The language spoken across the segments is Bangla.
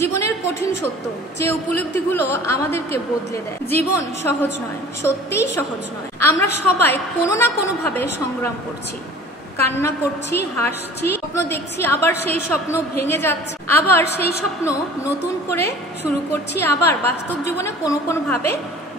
জীবনের কঠিন সত্য যে উপলব্ধিগুলো আমাদেরকে বদলে দেয়। জীবন সহজ নয়, সত্যিই সহজ নয়। আমরা সবাই কোনো না কোনো ভাবে সংগ্রাম করছি, কান্না করছি, হাসছি, স্বপ্ন দেখছি, আবার সেই স্বপ্ন ভেঙে যাচ্ছে, আবার সেই স্বপ্ন নতুন করে শুরু করছি, আবার বাস্তব জীবনে কোনো কোনো ভাবে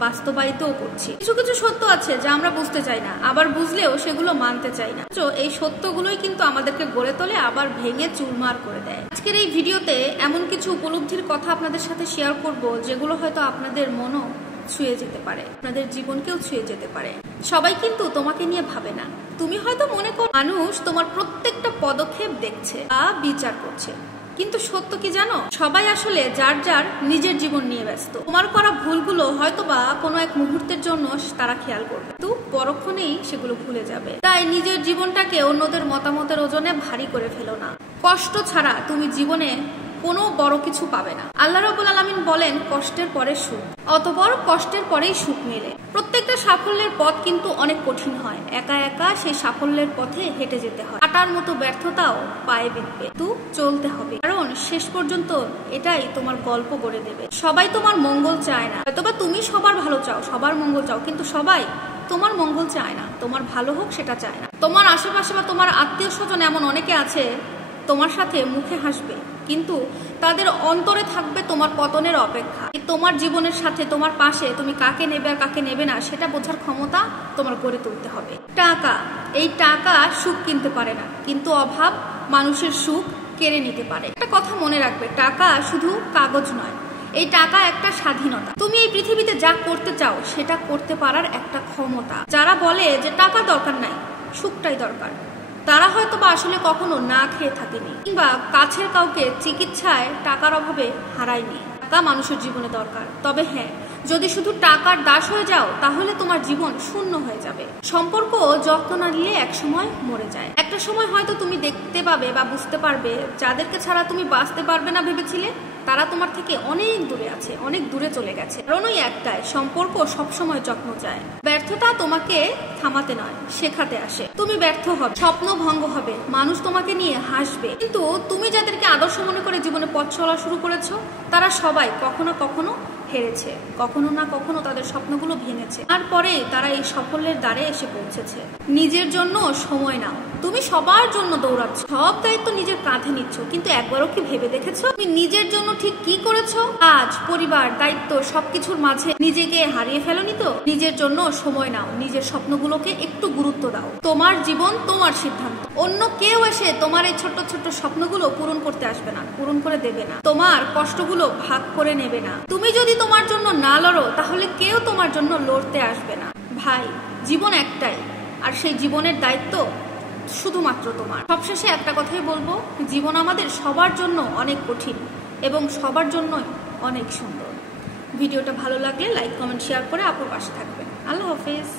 বাস্তবায়িতও করছি। কিছু কিছু সত্য আছে যা আমরা বুঝতে চাই না, আবার বুঝলেও সেগুলো মানতে চাই না। তো এই সত্যগুলোই কিন্তু আমাদেরকে গড়ে তোলে, আবার ভেঙে চুরমার করে দেয়। আজকের এই ভিডিওতে এমন কিছু উপলব্ধির কথা আপনাদের সাথে শেয়ার করব যেগুলো হয়তো আপনাদের মনও ছুঁয়ে যেতে পারে, আপনাদের জীবনকেও ছুঁয়ে যেতে পারে। সবাই কিন্তু তোমাকে নিয়ে ভাবে না। তুমি হয়তো মনে করো মানুষ তোমার প্রত্যেকটা পদক্ষেপ দেখছে বা বিচার করছে, কিন্তু সত্য কি জানো, সবাই আসলে যার যার নিজের জীবন নিয়ে ব্যস্ত। তোমার করা ভুলগুলো হয়তো বা কোনো এক মুহূর্তের জন্য তারা খেয়াল করবে, কিন্তু পরক্ষণেই সেগুলো ভুলে যাবে। তাই নিজের জীবনটাকে অন্যদের মতামতের ওজনে ভারী করে ফেলো না। কষ্ট ছাড়া তুমি জীবনে কোনো বড় কিছু পাবে না। আল্লাহ রাব্বুল আলামিন বলেন, কষ্টের পরে সুখ, অতঃপর কষ্টের পরেই সুখ মেলে। প্রত্যেকটা সাফল্যের পথ কিন্তু অনেক কঠিন হয়। একা একা সেই সাফল্যের পথে হেঁটে যেতে হয়। কাটার মতো ব্যর্থতাও পায়ে বিঁধবে, কিন্তু চলতে হবে, কারণ শেষ পর্যন্ত এটাই তোমার গল্প গড়ে দেবে। সবাই তোমার মঙ্গল চায় না, হয়তোবা তুমি সবার ভালো চাও, সবার মঙ্গল চাও, কিন্তু সবাই তোমার মঙ্গল চায় না, তোমার ভালো হোক সেটা চায় না। তোমার আশেপাশে বা তোমার আত্মীয় স্বজন এমন অনেকে আছে তোমার সাথে মুখে হাসবে, কিন্তু তাদের অন্তরে থাকবে তোমার পতনের অপেক্ষা। তোমার জীবনের সাথে তোমার পাশে তুমি কাকে নেবে আর কাকে নেবে না সেটা বোঝার ক্ষমতা তোমার গড়ে তুলতে হবে। এই টাকা সুখ কিনতে পারে না, কিন্তু অভাব মানুষের সুখ কেড়ে নিতে পারে। একটা কথা মনে রাখবে, টাকা শুধু কাগজ নয়, এই টাকা একটা স্বাধীনতা। তুমি এই পৃথিবীতে যা করতে চাও সেটা করতে পারার একটা ক্ষমতা। যারা বলে যে টাকা দরকার নাই, সুখটাই দরকার, তারা হয়তো বা আসলে কখনো না খেয়ে থাকেনি, কিংবা কাছের কাউকে চিকিৎসায় টাকার অভাবে হারায়নি। টাকা মানুষের জীবনে দরকার, তবে হ্যাঁ, যদি শুধু টাকার দাস হয়ে যাও তাহলে তোমার জীবন শূন্য হয়ে যাবে। সম্পর্ক যত্ন না নিলে একসময় মরে যায়। একটা সময় হয়তো তুমি দেখতে পাবে বা বুঝতে পারবে যাদেরকে ছাড়া তুমি বাঁচতে পারবে না ভেবেছিলে, তারা তোমার থেকে অনেক দূরে আছে, অনেক দূরে চলে গেছে। কারণই একটাই, সম্পর্ক সবসময় যত্ন চায়। ব্যর্থতা তোমাকে থামাতে নয়, শেখাতে আসে। তুমি ব্যর্থ হবে, স্বপ্ন ভঙ্গ হবে, মানুষ তোমাকে নিয়ে হাসবে, কিন্তু তুমি যাদেরকে আদর্শ মনে করে জীবনে পথ চলা শুরু করেছো, তারা সবাই কখনো কখনো হেরেছে, কখনো না কখনো তাদের স্বপ্নগুলো ভেঙেছে, তারপরে তারা এই সাফল্যের দ্বারে এসে পৌঁছেছে। নিজের জন্য সময় নাও। তুমি সবার জন্য দৌড়াচ্ছ, সব দায়িত্ব নিজের কাঁধে নিচ্ছ, কিন্তু একবারও কি ভেবে দেখেছো তুমি নিজের জন্য ঠিক কি করেছো? কাজ, পরিবার, দায়িত্ব সবকিছুর মাঝে নিজেকে হারিয়ে ফেলোনি তো? নিজের জন্য সময় নাও, নিজের স্বপ্নগুলোকে একটু গুরুত্ব দাও। তোমার জীবন তোমার সিদ্ধান্ত। অন্য কেউ এসে তোমার এই ছোট্ট ছোট্ট স্বপ্নগুলো পূরণ করতে আসবে না, পূরণ করে দেবে না, তোমার কষ্টগুলো ভাগ করে নেবে না। তুমি যদি তোমার জন্য না লড়ো, তাহলে কেউ তোমার জন্য লড়তে আসবে না। ভাই, জীবন একটাই, আর সেই জীবনের দায়িত্ব শুধুমাত্র তোমার। সবশেষে একটা কথাই বলবো, জীবন আমাদের সবার জন্য অনেক কঠিন এবং সবার জন্যই অনেক সুন্দর। ভিডিওটা ভালো লাগলে লাইক, কমেন্ট, শেয়ার করে আপুর পাশে থাকবেন। আল্লাহ হাফেজ।